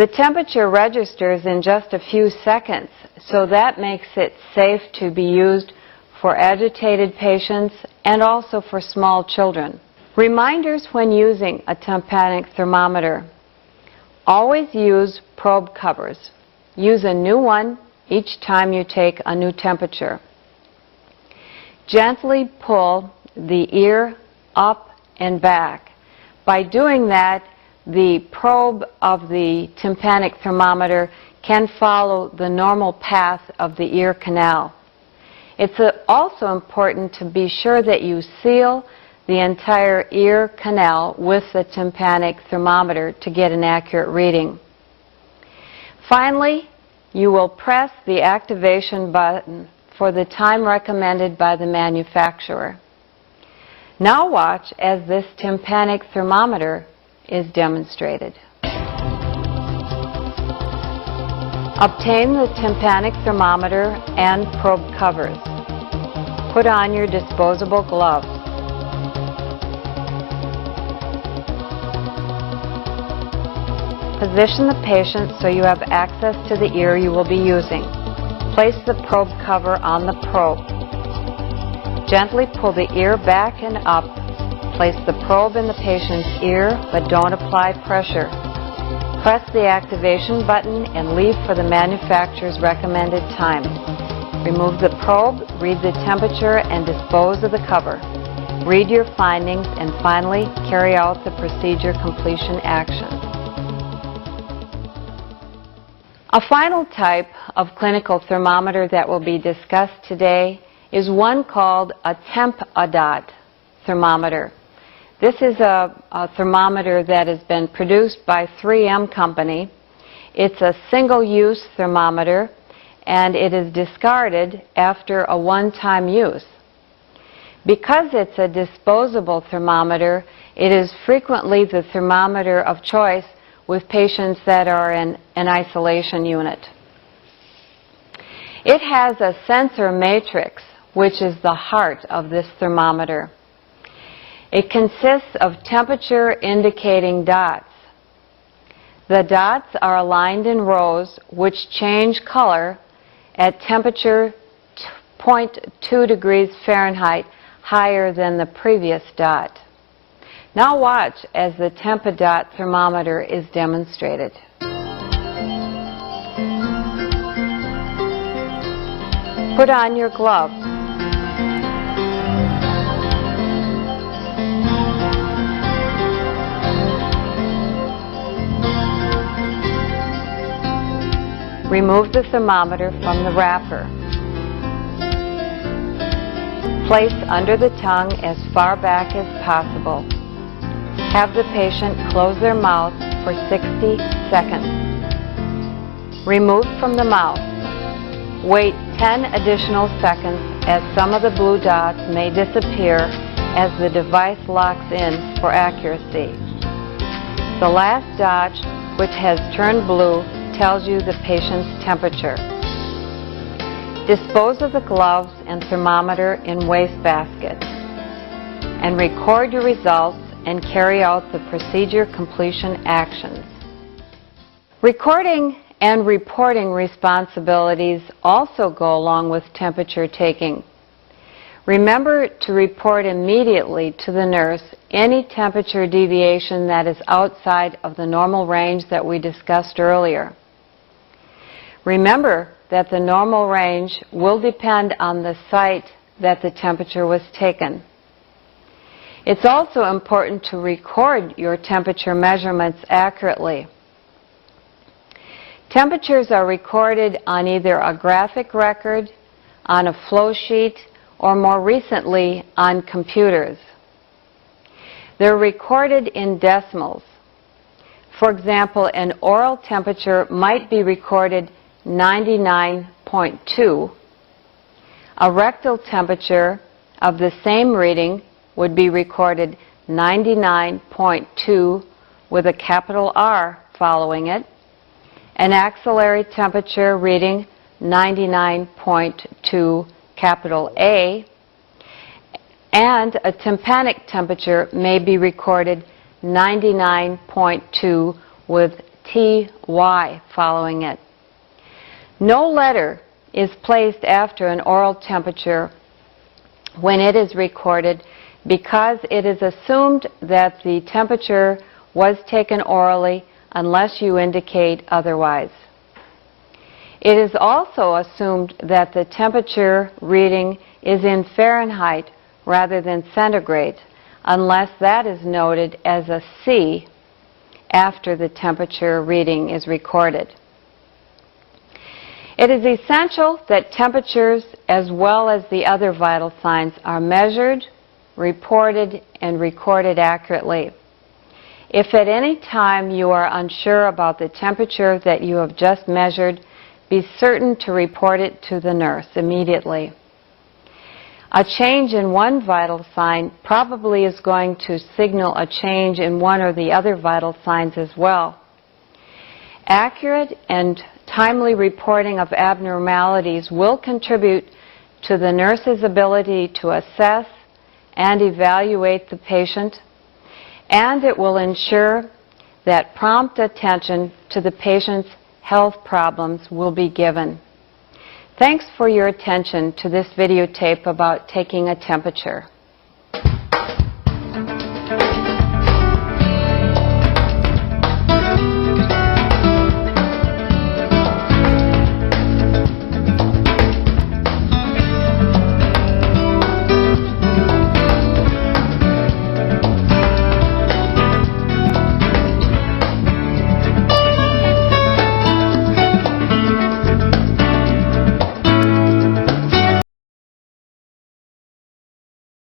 The temperature registers in just a few seconds, so that makes it safe to be used for agitated patients and also for small children. Reminders when using a tympanic thermometer. Always use probe covers. Use a new one each time you take a new temperature. Gently pull the ear up and back. By doing that, the probe of the tympanic thermometer can follow the normal path of the ear canal. It's also important to be sure that you seal the entire ear canal with the tympanic thermometer to get an accurate reading. Finally, you will press the activation button for the time recommended by the manufacturer. Now watch as this tympanic thermometer is demonstrated. Obtain the tympanic thermometer and probe covers. Put on your disposable gloves. Position the patient so you have access to the ear you will be using. Place the probe cover on the probe. Gently pull the ear back and up. Place the probe in the patient's ear, but don't apply pressure. Press the activation button and leave for the manufacturer's recommended time. Remove the probe, read the temperature, and dispose of the cover. Read your findings, and finally, carry out the procedure completion action. A final type of clinical thermometer that will be discussed today is one called a temp-a-dot thermometer. This is a thermometer that has been produced by 3M Company. It's a single-use thermometer, and it is discarded after a one-time use. Because it's a disposable thermometer, it is frequently the thermometer of choice with patients that are in an isolation unit. It has a sensor matrix, which is the heart of this thermometer. It consists of temperature indicating dots. The dots are aligned in rows which change color at temperature 0.2 degrees Fahrenheit higher than the previous dot. Now watch as the temp-a-dot thermometer is demonstrated. Put on your gloves. Remove the thermometer from the wrapper. Place under the tongue as far back as possible. Have the patient close their mouth for 60 seconds. Remove from the mouth. Wait 10 additional seconds as some of the blue dots may disappear as the device locks in for accuracy. The last dot, which has turned blue, tells you the patient's temperature. Dispose of the gloves and thermometer in wastebasket and record your results and carry out the procedure completion actions. Recording and reporting responsibilities also go along with temperature taking. Remember to report immediately to the nurse any temperature deviation that is outside of the normal range that we discussed earlier. Remember that the normal range will depend on the site that the temperature was taken. It's also important to record your temperature measurements accurately. Temperatures are recorded on either a graphic record, on a flow sheet, or more recently on computers. They're recorded in decimals. For example, an oral temperature might be recorded 99.2. A rectal temperature of the same reading would be recorded 99.2 with a capital R following it. An axillary temperature reading 99.2 capital A, and a tympanic temperature may be recorded 99.2 with TY following it. No letter is placed after an oral temperature when it is recorded because it is assumed that the temperature was taken orally unless you indicate otherwise. It is also assumed that the temperature reading is in Fahrenheit rather than centigrade, unless that is noted as a C after the temperature reading is recorded. It is essential that temperatures as well as the other vital signs are measured, reported, and recorded accurately. If at any time you are unsure about the temperature that you have just measured, be certain to report it to the nurse immediately. A change in one vital sign probably is going to signal a change in one or the other vital signs as well. Accurate and timely reporting of abnormalities will contribute to the nurse's ability to assess and evaluate the patient, and it will ensure that prompt attention to the patient's health problems will be given. Thanks for your attention to this videotape about taking a temperature.